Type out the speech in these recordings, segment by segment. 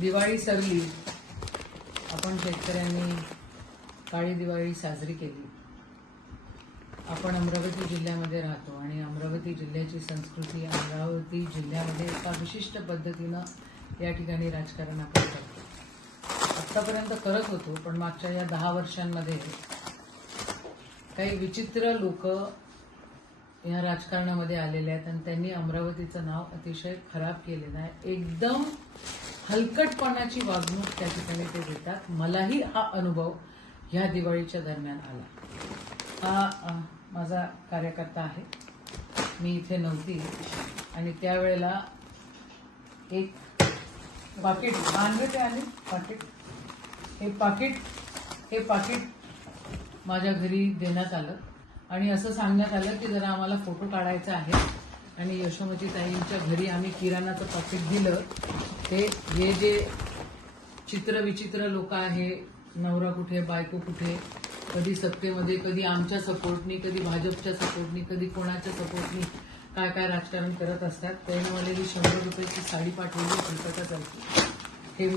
दिवाळी सरली. आपण शेतकऱ्यांनी काळी दिवाळी साजरी केली. आपण अमरावती जिल्ह्यामध्ये राहतो आणि अमरावती जिल्ह्याची संस्कृती अमरावती जिल्ह्यामध्ये एका विशिष्ट पद्धतीनं या ठिकाणी राजकारण आपण करतो. आत्तापर्यंत करत होतो पण मागच्या या दहा वर्षांमध्ये काही विचित्र लोक या राजकारणामध्ये आलेले आहेत आणि त्यांनी अमरावतीचं नाव अतिशय खराब केलेलं आहे. एकदम हलकटपणाची वागणूक त्या ठिकाणी ते देतात. मलाही हा अनुभव ह्या दिवाळीच्या दरम्यान आला. हा माझा कार्यकर्ता आहे. मी इथे नव्हती. आणि त्यावेळेला एक पाकिट आणले ते आले. पाकिट. हे पाकिट हे पाकिट माझ्या घरी देण्यात आलं. आणि असं सांगण्यात आलं की जरा आम्हाला फोटो काढायचा आहे. आणि यशोमती ताईंच्या घरी आम्ही किराणाचं पाकिट दिलं. ते हे जे चित्रविचित्र लोक आहे नवरा कुठे बायको कुठे कधी सत्तेमध्ये कधी आमच्या सपोर्टनी कधी भाजपच्या सपोर्टनी कधी कोणाच्या सपोर्टनी काय काय राजकारण करत असतात त्यानं मला ही शंभर रुपयाची साडी पाठवली फुलकटासारखी हे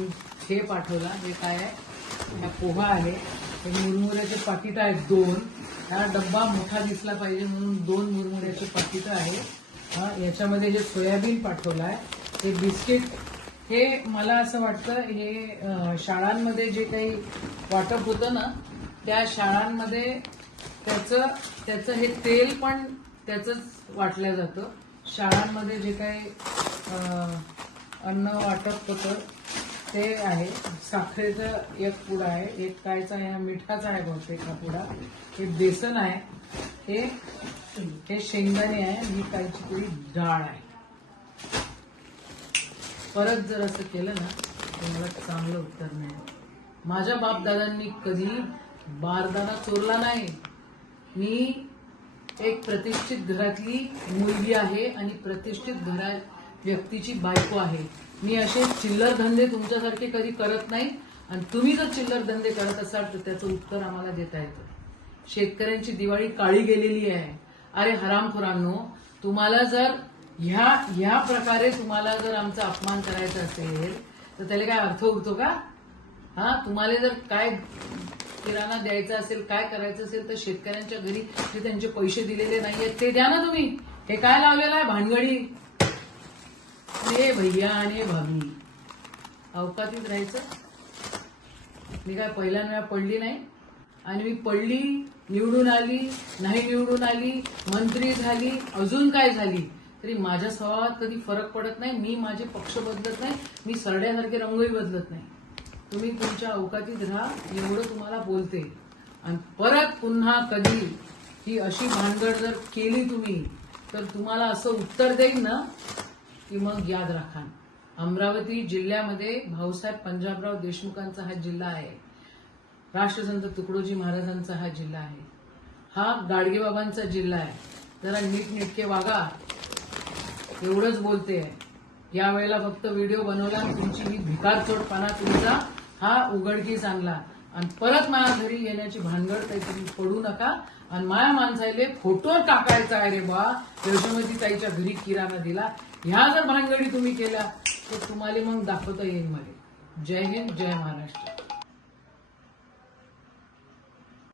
हे पाठवला हे काय आहे हा पोहा आहे. हे मुरमुऱ्याचे पाकिट आहेत दोन. हा डब्बा मोठा दिसला पाहिजे म्हणून दोन मुरमुऱ्याचे पाकिटं आहे हा याच्यामध्ये जे सोयाबीन पाठवलं आहे ते बिस्किट हे मला असं वाटतं हे शाळांमध्ये जे काही वाटप होतं ना त्या शाळांमध्ये त्याचं त्याचं हे तेल पण त्याचंच वाटलं जातं. शाळांमध्ये जे काही अन्न वाटप होतं ते आहे. साखरेचं एक पुडा आहे. एक कायचा आहे हा मिठाचा आहे बहुतेक हा पुडा. हे बेसन आहे. हे हे शेंगदाणे आहे आणि ही कायची पुढी डाळ आहे. परत जर असं केलं ना तर मला चांगलं उत्तर मिळेल. माझ्या बापदादांनी कधी बारदाना चोरला नाही. मी एक प्रतिष्ठित घरातली मुलगी आहे आणि प्रतिष्ठित घरा व्यक्तीची बायको आहे. मी असे चिल्लर धंदे तुमच्यासारखे कधी करत नाही. आणि तुम्ही जर चिल्लर धंदे करत असाल तर त्याचं उत्तर आम्हाला देता येतं. शेतकऱ्यांची दिवाळी काळी गेलेली आहे. अरे हरामखोरांनो तुम्हाला जर ह्या ह्या प्रकारे तुम्हाला जर आमचा अपमान करायचा असेल तर त्याला काय अर्थ उरतो का? हा तुम्हाला जर काय किराणा द्यायचा असेल काय करायचं असेल तर शेतकऱ्यांच्या घरी जे त्यांचे पैसे दिलेले नाहीयेत ते द्या ना तुम्ही. हे काय लावलेलं आहे? भानगडी. ते भैया आणि भाभी. अवकातीत राहायचं. मी काय पहिल्यांदा पडली नाही. आणि मी पडली निवडून आली नाही निवडून आली मंत्री झाली अजून काय झाली? तरी माझ्या स्वभावात कधी फरक पडत नाही. मी माझे पक्ष बदलत नाही. मी सरड्यासारखे रंगही बदलत नाही. तुम्ही तुमच्या अवकातीत राहा. एवढं तुम्हाला बोलते. आणि परत पुन्हा कधी ही अशी भानगड जर केली तुम्ही तर तुम्हाला असं उत्तर देईन ना? की मग याद राखा. अमरावती जिल्ह्यामध्ये भाऊसाहेब पंजाबराव देशमुखांचा हा जिल्हा आहे. राष्ट्रसंत तुकडोजी महाराजांचा हा जिल्हा आहे. हा गाडगेबाबांचा जिल्हा आहे. जरा नीटनेटके वागा. एवढंच बोलते. या वेळेला फक्त व्हिडिओ बनवला. तुमची ही भिकारचोटपणा तुमचा. हा उघडकीस आणला. आणि परत माझ्या घरी येण्याची भानगड काही तुम्ही पडू नका. आणि माया माणसाले फोटोवर टाकायचा आहे रे बा. यशोमती ताईच्या घरी किराणा दिला. ह्या जर भानगडी तुम्ही केल्या तर तुम्हाला मग दाखवता येईल मला. जय हिंद जय महाराष्ट्र.